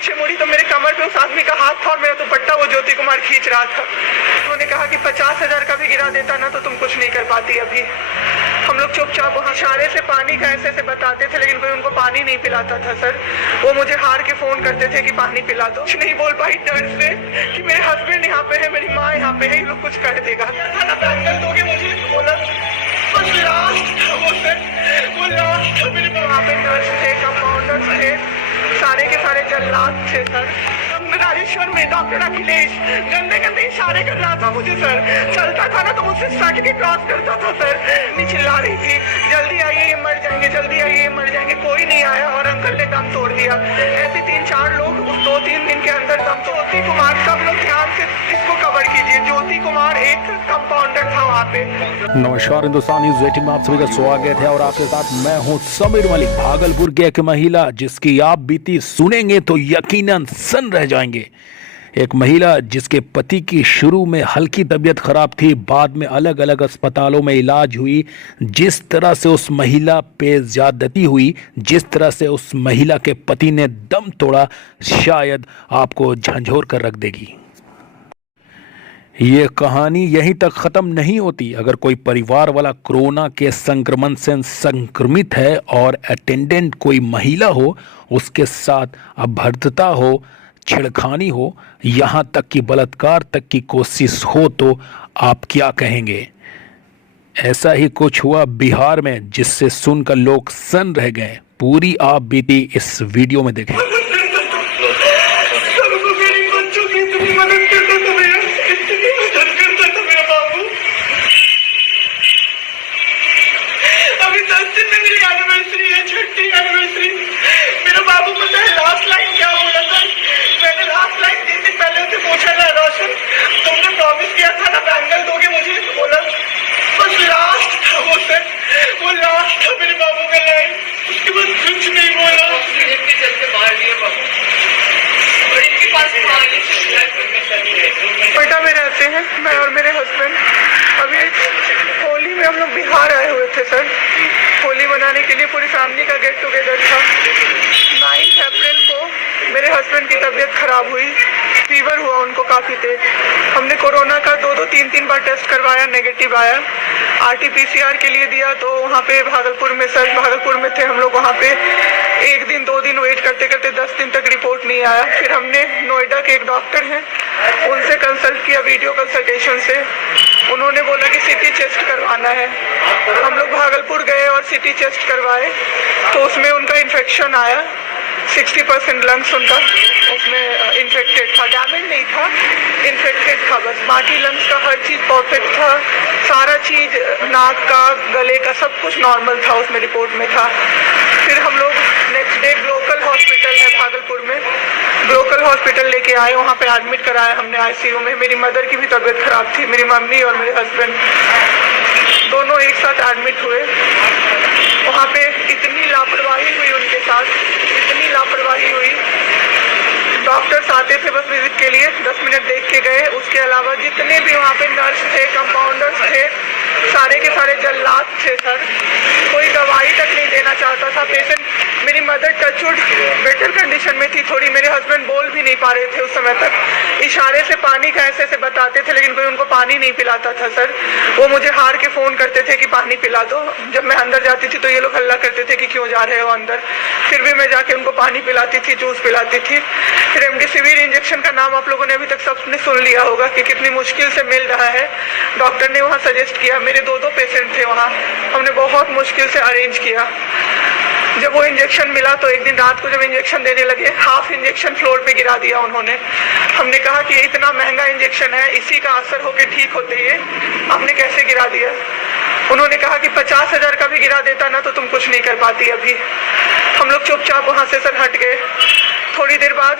पीछे मुड़ी तो मेरे कमर पे उस आदमी का हाथ था और मेरा दुपट्टा वो ज्योति कुमार खींच रहा था। उन्होंने कहा कि 50,000 का भी गिरा देता ना तो तुम कुछ नहीं कर पाती अभी। हम लोग चुपचाप वहाँ इशारे से पानी का ऐसे ऐसे बताते थे, लेकिन कोई उनको पानी नहीं पिलाता था सर। वो मुझे हार के फोन करते थे कि पानी पिला दो। कुछ नहीं बोल पाई डर से कि मेरे हस्बैंड यहाँ पे है, मेरी माँ यहाँ पे है, ये लोग कुछ कर देगा। खाना पैक दोगे मुझे बोला, बस लास्ट था वो सर, वो लास्ट था। मेरे वहाँ पे नर्स थे, कंपाउंडर्स थे, सारे के सारे जल्लाद थे सर। राजेश्वर में डॉक्टर अखिलेश गंदे गंदे इशारे कर रहा था मुझे सर। चलता था ना तो मुझसे सट के क्रॉस करता था सर। मैं चिल्ला रही थी जल्दी आइए ये मर जाएंगे, जल्दी आइए ये मर जाएंगे। कोई नहीं आया और अंकल ने दम तोड़ दिया। ऐसे 3-4 लोग उस 2-3 दिन के अंदर दम तोड़। ज्योति कुमार, सब लोग ध्यान से इसको कवर कीजिए। ज्योति कुमार एक कंपाउंडर था वहाँ पे। नमस्कार, हिंदुस्तान न्यूज 18 में आप सभी का स्वागत है और आपके साथ मैं हूँ समीर मलिक। भागलपुर की एक महिला जिसकी आप बीती सुनेंगे तो यकीनन सन्न रह जाएंगे। एक महिला जिसके पति की शुरू में हल्की तबीयत खराब थी, बाद में अलग अलग अस्पतालों में इलाज हुई। जिस तरह से उस महिला पे ज्यादती हुई, जिस तरह से उस महिला के पति ने दम तोड़ा, शायद आपको झंझोर कर रख देगी। ये कहानी यहीं तक ख़त्म नहीं होती। अगर कोई परिवार वाला कोरोना के संक्रमण से संक्रमित है और अटेंडेंट कोई महिला हो, उसके साथ अभद्रता हो, छेड़खानी हो, यहाँ तक कि बलात्कार तक की कोशिश हो, तो आप क्या कहेंगे? ऐसा ही कुछ हुआ बिहार में, जिससे सुनकर लोग सन्न रह गए। पूरी आप बीती इस वीडियो में देखें। तुमने प्रॉमिस किया था ना बैंगल दोगे मुझे, बोला बस लास्ट था वो सर, वो लास्ट था मेरे बाबू का लाइन। उसके बाद कुछ नहीं बोला। इनके चलते मार दिए बाबू और इनके पास पटा में रहते हैं मैं और मेरे हस्बैंड। अभी होली में हम लोग बिहार आए हुए थे सर। होली मनाने के लिए पूरी फैमिली का गेट टुगेदर था। 9 अप्रैल को मेरे हस्बैंड की तबीयत खराब हुई, फीवर हुआ उनको काफ़ी तेज। हमने कोरोना का 2-2, 3-3 बार टेस्ट करवाया, नेगेटिव आया। RT-PCR के लिए दिया तो वहाँ पे भागलपुर में, सर भागलपुर में थे हम लोग, वहाँ पे 1 दिन 2 दिन वेट करते करते 10 दिन तक रिपोर्ट नहीं आया। फिर हमने नोएडा के एक डॉक्टर हैं उनसे कंसल्ट किया, वीडियो कंसल्टेशन से। उन्होंने बोला कि CT चेस्ट करवाना है। हम लोग भागलपुर गए और CT चेस्ट करवाए तो उसमें उनका इन्फेक्शन आया। 60% लंग्स उनका उसमें इन्फेक्टेड था, डैमेज नहीं था, इन्फेक्टेड था बस। बाकी लंग्स का हर चीज़ परफेक्ट था, सारा चीज़ नाक का, गले का, सब कुछ नॉर्मल था उसमें, रिपोर्ट में था। फिर हम लोग नेक्स्ट डे ग्लोकल हॉस्पिटल है भागलपुर में, ग्लोकल हॉस्पिटल लेके आए। वहाँ पे एडमिट कराया हमने ICU में। मेरी मदर की भी तबीयत खराब थी, मेरी मम्मी और मेरे हस्बैंड दोनों एक साथ एडमिट हुए। वहाँ पे इतनी लापरवाही हुई उनके साथ, इतनी लापरवाही हुई। डॉक्टर्स आते थे बस विजिट के लिए, 10 मिनट देख के गए। उसके अलावा जितने भी वहाँ पे नर्स थे, कंपाउंडर्स थे, सारे के सारे जल्लाद थे सर। कोई दवाई तक नहीं देना चाहता था पेशेंट। मेरी मदर टचवुड बेटर कंडीशन में थी थोड़ी, मेरे हस्बैंड बोल भी नहीं पा रहे थे उस समय तक। इशारे से पानी का ऐसे ऐसे बताते थे, लेकिन कोई उनको पानी नहीं पिलाता था सर। वो मुझे हार के फ़ोन करते थे कि पानी पिला दो। जब मैं अंदर जाती थी तो ये लोग हल्ला करते थे कि क्यों जा रहे हो अंदर। फिर भी मैं जाके उनको पानी पिलाती थी, जूस पिलाती थी। फिर रेमडेसिविर इंजेक्शन का नाम आप लोगों ने अभी तक सबने सुन लिया होगा कि कितनी मुश्किल से मिल रहा है। डॉक्टर ने वहाँ सजेस्ट किया, मेरे 2-2 पेशेंट थे वहाँ, हमने बहुत मुश्किल से अरेंज किया। जब वो इंजेक्शन मिला तो एक दिन रात को जब इंजेक्शन देने लगे, हाफ इंजेक्शन फ्लोर पे गिरा दिया उन्होंने। हमने कहा कि ये इतना महंगा इंजेक्शन है, इसी का असर होके ठीक होते ये आपने कैसे गिरा दिया? उन्होंने कहा कि 50,000 का भी गिरा देता ना तो तुम कुछ नहीं कर पाती अभी। हम लोग चुपचाप वहाँ से सर हट गए। थोड़ी देर बाद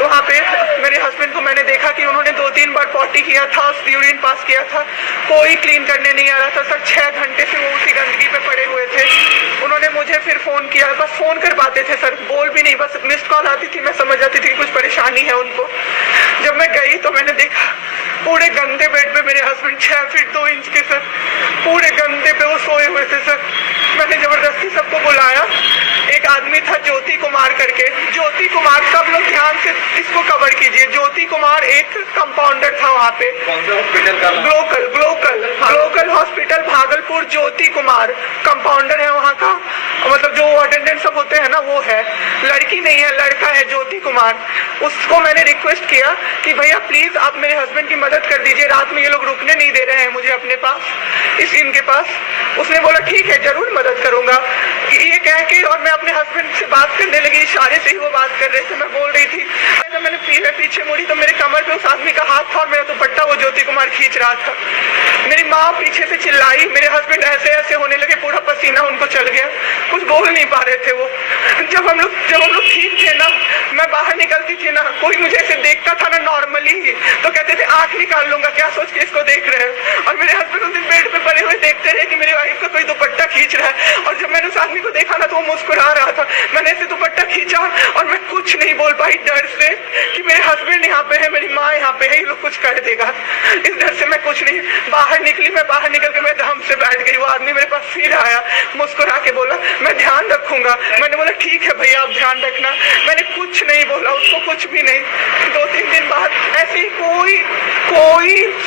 वहाँ पे मेरे हस्बैंड को मैंने देखा कि उन्होंने 2-3 बार पॉटी किया था, यूरिन पास किया था, कोई क्लीन करने नहीं आ रहा था सर। 6 घंटे से वो उसी गंदगी पे पड़े हुए थे। उन्होंने मुझे फिर फ़ोन किया, बस फ़ोन कर पाते थे सर, बोल भी नहीं, बस मिस्ड कॉल आती थी, मैं समझ जाती थी कि कुछ परेशानी है उनको। जब मैं गई तो मैंने देखा पूरे गंदे बेड पे मेरे हस्बैंड 6 फीट 2 इंच के सर, पूरे गंदे पे वो सोए हुए थे सर। मैंने ज़बरदस्ती सबको बुलाया। एक आदमी था ज्योति कुमार करके ज्योति कुमार, सब लोग ध्यान से इसको कवर कीजिए। ज्योति कुमार एक कंपाउंडर था वहाँ पे। कौन सा हॉस्पिटल का? Glocal hospital Bhagalpur. Jyoti Kumar compounder है वहाँ का, मतलब जो अटेंडेंट सब होते हैं ना वो है, लड़की नहीं है, लड़का है ज्योति कुमार। उसको मैंने रिक्वेस्ट किया कि भैया प्लीज आप मेरे हस्बैंड की मदद कर दीजिए, रात में ये लोग रुकने नहीं दे रहे हैं मुझे अपने पास, इनके पास। उसने बोला ठीक है जरूर मदद करूंगा, ये कह के, और मैं अपने हस्बैंड से बात करने लगी, इशारे से ही वो बात कर रहे थे। मैं बोल रही थी, जब मैंने पीछे मुड़ी तो मेरे कमर पे उस आदमी का हाथ था और मेरा दुपट्टा वो ज्योति कुमार खींच रहा था। मेरी माँ पीछे से चिल्लाई, मेरे हस्बैंड ऐसे ऐसे होने लगे, पूरा पसीना उनको चल गया, कुछ बोल नहीं पा रहे थे वो। जब हम लोग ठीक थे ना, मैं बाहर निकलती थी ना, कोई मुझे ऐसे देखता था ना नॉर्मली, तो कहते थे आंख निकाल लूंगा, क्या सोच के इसको देख रहे हो। और मेरे हस्बैंड उस दिन बेड पे पड़े हुए देखते रहे कि मेरी वाइफ का कोई दुपट्टा खींच रहा है। और जब मैंने उस आदमी को देखा ना तो वो मुस्कुरा रहा था। मैंने ऐसे दुपट्टा खींचा और मैं कुछ नहीं बोल पाई डर से कि मेरे हस्बैंड यहाँ पे है, मेरी माँ यहाँ पे है, ये लोग कुछ कर देगा, इस डर से मैं कुछ नहीं बाहर निकली। मैं बाहर निकल के मैं धम से बैठ गई। वो आदमी मेरे पास फिर आया, मुस्कुरा के बोला मैं ध्यान रखूंगा। मैंने बोला ठीक है भैया आप ध्यान रखना। मैंने कुछ नहीं बोला उसको, कुछ भी नहीं। 2-3 दिन बाद ऐसी कोई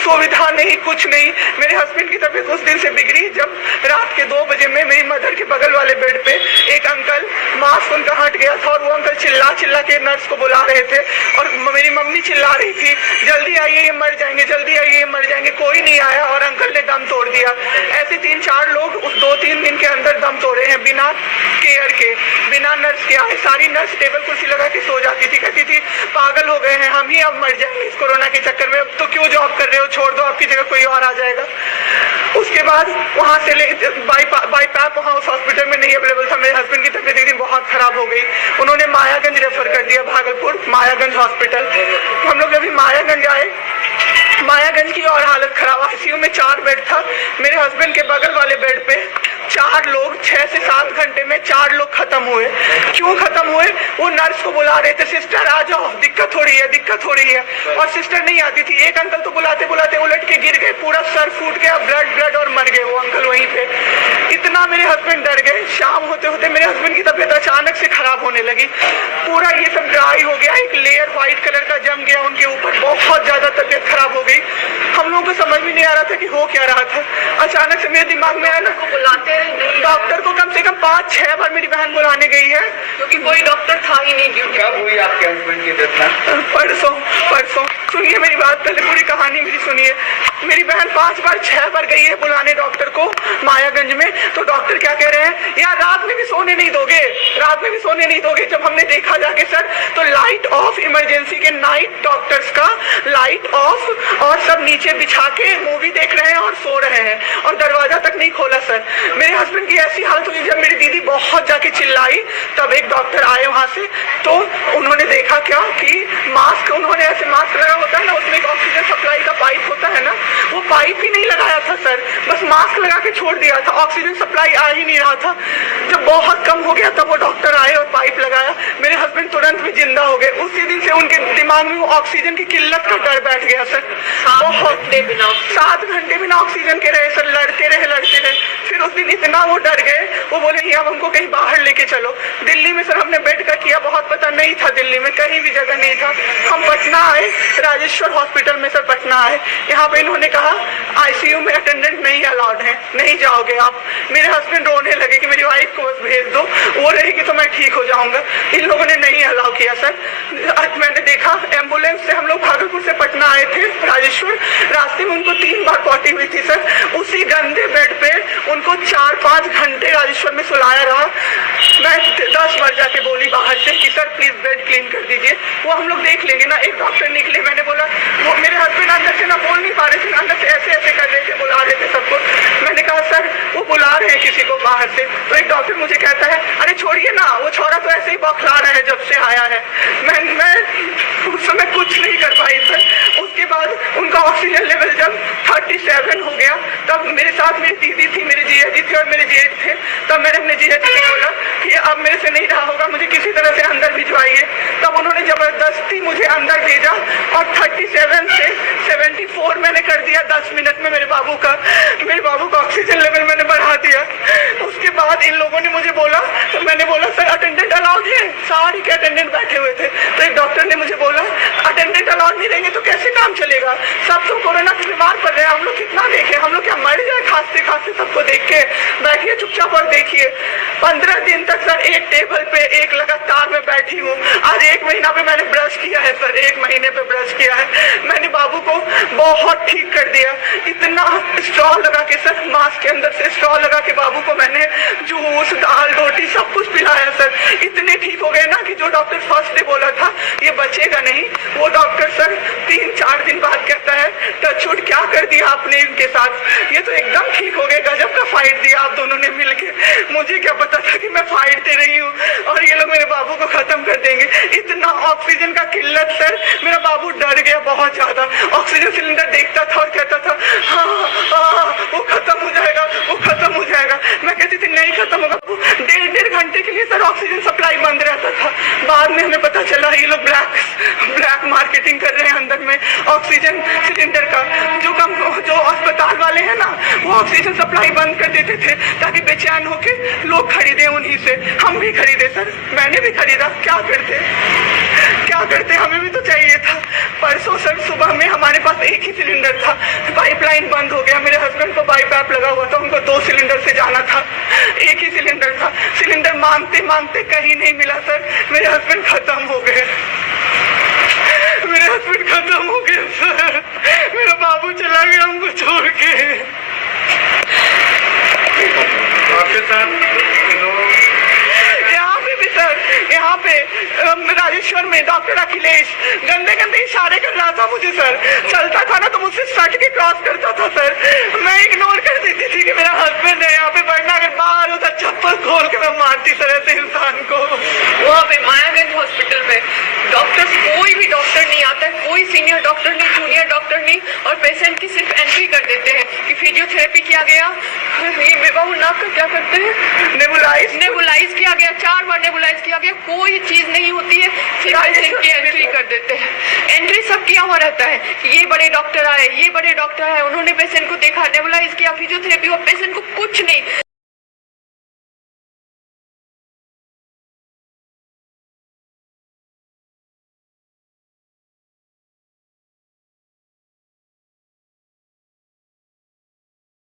सुविधा नहीं, कुछ नहीं। मेरे हस्बैंड की तबीयत उस दिन से बिगड़ी जब रात के 2 बजे में मेरी मदर के बगल वाले बेड पे एक अंकल, मास्क उनका हट गया था और वो अंकल चिल्ला के नर्स को बुला रहे थे और मेरी मम्मी चिल्ला रही थी जल्दी आइए ये मर जाएंगे, जल्दी आइए ये मर जाएंगे। कोई नहीं आया और अंकल ने दम तोड़ दिया। ऐसे 3-4 लोग उस 2-3 दिन के अंदर दम तोड़े हैं बिना केयर के, बिना नर्स के आए। सारी नर्स टेबल कुर्सी लगा के सो जाती थी, कहती थी पागल हो गए हैं हम ही, अब मर जाएंगे इस कोरोना के चक्कर में, अब तो क्यों जॉब कर रहे हो, छोड़ दो, आपकी जगह कोई और आ जाएगा। उसके बाद वहाँ से बाई पैप वहाँ उस हॉस्पिटल में नहीं अवेलेबल था। मेरे हस्बैंड की तबीयत एक दिन बहुत खराब हो गई, उन्होंने मायागंज रेफर कर दिया, भागलपुर मायागंज हॉस्पिटल। हम लोग अभी मायागंज आए, मायागंज की और हालत खराब, आईसीयू में 4 बेड था। मेरे हस्बैंड के बगल वाले बेड पे 4 लोग 6 से 7 घंटे में 4 लोग खत्म हुए। क्यों खत्म हुए? वो नर्स को बुला रहे थे, सिस्टर आ जाओ, दिक्कत हो रही है, और सिस्टर नहीं आती थी। एक अंकल तो बुलाते बुलाते उलट के गिर गए, पूरा सर फूट गया, ब्लड और मर गए वो अंकल वहीं पे। इतना मेरे हस्बैंड डर गए। शाम होते होते मेरे हस्बैंड की तबीयत अचानक से खराब होने लगी, पूरा ये सब ड्राई हो गया, एक लेयर व्हाइट कलर का जम गया उनके ऊपर, बहुत ज्यादा तबीयत खराब हो गई। हम लोगों को समझ भी नहीं आ रहा था कि हो क्या रहा था। अचानक से मेरे दिमाग में आया ना, बुलाते डॉक्टर को कम से कम 5-6 बार मेरी बहन बुलाने गई है, क्योंकि कोई डॉक्टर था ही नहीं ड्यूटी। कब हुई आपके हस्बैंड की डेथ? परसों। सुनिए मेरी बात, पहले पूरी कहानी मेरी सुनिए। मेरी बहन 5 बार 6 बार गई है बुलाने डॉक्टर को मायागंज में, तो डॉक्टर क्या कह रहे हैं, यार रात में भी सोने नहीं दोगे। जब हमने देखा जाके सर, तो लाइट ऑफ, इमरजेंसी के नाइट डॉक्टर्स का लाइट ऑफ, और सब नीचे बिछा के मूवी देख रहे हैं और सो रहे हैं, और दरवाजा तक नहीं खोला सर। मेरे हस्बैंड की ऐसी हालत हुई, जब मेरी दीदी बहुत जाके चिल्लाई तब एक डॉक्टर आए वहां से, तो उन्होंने देखा क्या कि मास्क, उन्होंने ऐसे मास्क लगा होता है ना, उसमें एक ऑक्सीजन सप्लाई का पाइप होता है ना, वो पाइप ही नहीं लगाया था सर, बस मास्क लगा के छोड़ दिया था, ऑक्सीजन सप्लाई आ ही नहीं रहा था। जब बहुत कम हो गया तब वो डॉक्टर आए और पाइप लगाया, मेरे हस्बैंड तुरंत में जिंदा हो गए। उसी दिन से उनके दिमाग में वो ऑक्सीजन की किल्लत का डर बैठ गया सर। 7 घंटे बिना ऑक्सीजन के रहे सर, लड़ते रहे। फिर उस दिन इतना वो डर गए, वो बोले अब हमको कहीं बाहर लेके चलो। दिल्ली में सर हमने बेड का किया, बहुत पता नहीं था दिल्ली में कहीं भी जगह नहीं था। हम पटना आए, राजेश्वर हॉस्पिटल में सर पटना आए। यहाँ पे इन्होंने कहा आईसीयू में अटेंडेंट नहीं अलाउड है, नहीं जाओगे आप। मेरे हस्बैंड रोने लगे कि मेरी वाइफ को बस भेज दो, वो रहेगी तो मैं ठीक हो जाऊंगा। इन लोगों ने नहीं अलाउ किया सर। मैंने देखा एम्बुलेंस से हम लोग भागलपुर से पटना आए थे राजेश्वर, रास्ते में उनको 3 बार पॉटी हुई थी सर। उसी गंदे बेड पे उनको 4-5 घंटे राजेश्वर में सुलाया रहा। मैं 10 बार जाके बोली बाहर से कि सर प्लीज बेड क्लीन कर दीजिए, वो हम लोग देख लेंगे ना। एक डॉक्टर निकले, मैंने बोला, वो मेरे हस्बैंड अंदर से ना बोल नहीं पा रहे थे, अंदर से ऐसे कर रहे थे, बुला रहे थे सबको। मैंने कहा सर वो बुला रहे हैं किसी को बाहर से, तो एक डॉक्टर मुझे कहता है अरे छोड़िए ना, वो छोरा तो ऐसे ही बौखला रहा है जब से आया है। मैं उस समय कुछ नहीं कर पाई सर। उस उसके बाद उनका ऑक्सीजन लेवल जब 37 हो गया, तब मेरे साथ मेरी दीदी थी, मेरे जीजा जी थे और मेरे जेठ थे। तब मैंने अपने जीजा जी को बोला कि अब मेरे से नहीं रहा होगा, मुझे किसी तरह से अंदर भिजवाइए। तब उन्होंने जबरदस्ती मुझे अंदर भेजा और 37 से 74 मैंने कर दिया 10 मिनट में। मेरे बाबू का ऑक्सीजन लेवल मैंने बढ़ा दिया। उसके बाद इन लोगों ने मुझे बोला, तो मैंने बोला सर अटेंडेंट अलाउड है, सारे के अटेंडेंट बैठे हुए थे। तो एक डॉक्टर ने मुझे बोला अटेंडेंट अलाउड नहीं रहेंगे तो कैसे काम चलेगा, सब तो कोरोना से बीमार पड़ रहे हैं, हम लोग कितना देखें, हम लोग क्या मर जाए खांसते खांसते सबको देख के, बैठिए चुपचाप और देखिए। 15 दिन तक सर एक टेबल पे एक लगातार मैं बैठी हूँ। आज 1 महीना पे मैंने ब्रश किया है सर, 1 महीने पे ब्रश किया है मैंने। बाबू को बहुत ठीक कर दिया, इतना स्ट्रॉ लगा के सर, मास्क के अंदर से स्ट्रॉ लगा के बाबू को मैंने जूस दाल रोटी सब कुछ पिलाया सर। इतने ठीक हो गए ना कि जो डॉक्टर फर्स्ट डे बोला था ये बचेगा नहीं, वो डॉक्टर सर 3-4 दिन बाद कहता है टचवुड क्या कर दिया आपने इनके साथ, ये तो एकदम ठीक हो गए, गजब का फाइट दिया आप दोनों ने मिलके। मुझे क्या पता था कि मैं फाइट दे रही हूँ और ये लोग मेरे बाबू को खत्म कर देंगे। इतना ऑक्सीजन का किल्लत सर, मेरा बाबू डर गया बहुत ज्यादा। ऑक्सीजन सिलेंडर देखता था और कहता था हाँ वो खत्म हो जाएगा, वो खत्म हो जाएगा। मैं कहती थी नहीं खत्म होगा। 1.5 घंटे के लिए सर ऑक्सीजन सप्लाई बंद रहता था। बाद में हमें पता चला ये लोग ब्लैक मार्केटिंग कर रहे हैं अंदर में ऑक्सीजन सिलेंडर का। जो अस्पताल वाले हैं ना वो ऑक्सीजन सप्लाई बंद कर देते थे ताकि बेचैन होके लोग खरीदे उन्हीं से। हम भी खरीदे सर, मैंने भी खरीदा, क्या करते हमें भी तो चाहिए था। परसों सर सुबह में हमारे पास एक ही सिलेंडर था, पाइपलाइन बंद हो गया, मेरे हस्बैंड को बाईपैप लगा हुआ था, उनको 2 सिलेंडर से जाना था, एक ही सिलेंडर था। सिलेंडर मांगते मांगते कहीं नहीं मिला सर, मेरे हस्बैंड खत्म हो गए, मेरे हस्बैंड खत्म हो गए सर। मेरा बाबू चला गया हमको छोड़ के। आपके साथ यहाँ पे भी सर, यहाँ पे राजेश्वर में डॉक्टर अखिलेश गंदे गंदे इशारे कर रहा था मुझे सर। चलता था ना तो मुझसे सट के क्रॉस करता था सर, मैं इग्नोर कर देती थी कि मेरा हस्बैंड है यहाँ पे, वरना अगर बाहर होता चप्पल खोल के मैं मारती सर ऐसे इंसान को। वहाँ पे मायागंज हॉस्पिटल में डॉक्टर्स, कोई भी डॉक्टर नहीं आता है, कोई सीनियर डॉक्टर नहीं, जूनियर डॉक्टर नहीं, और पेशेंट की सिर्फ एंट्री कर देते हैं कि फिजियोथेरेपी किया गया, ये बेबाबू नाक का क्या करते हैं, नेबुलाइज किया गया, 4 बार नेबुलाइज किया गया, कोई चीज नहीं होती है, सिर्फ पेशेंट की एंट्री कर देते हैं। एंट्री सब किया हुआ रहता है कि ये बड़े डॉक्टर आए, ये बड़े डॉक्टर आए, उन्होंने पेशेंट को देखा, नेबुलाइज किया, फिजियोथेरेपी हुआ, पेशेंट को कुछ नहीं।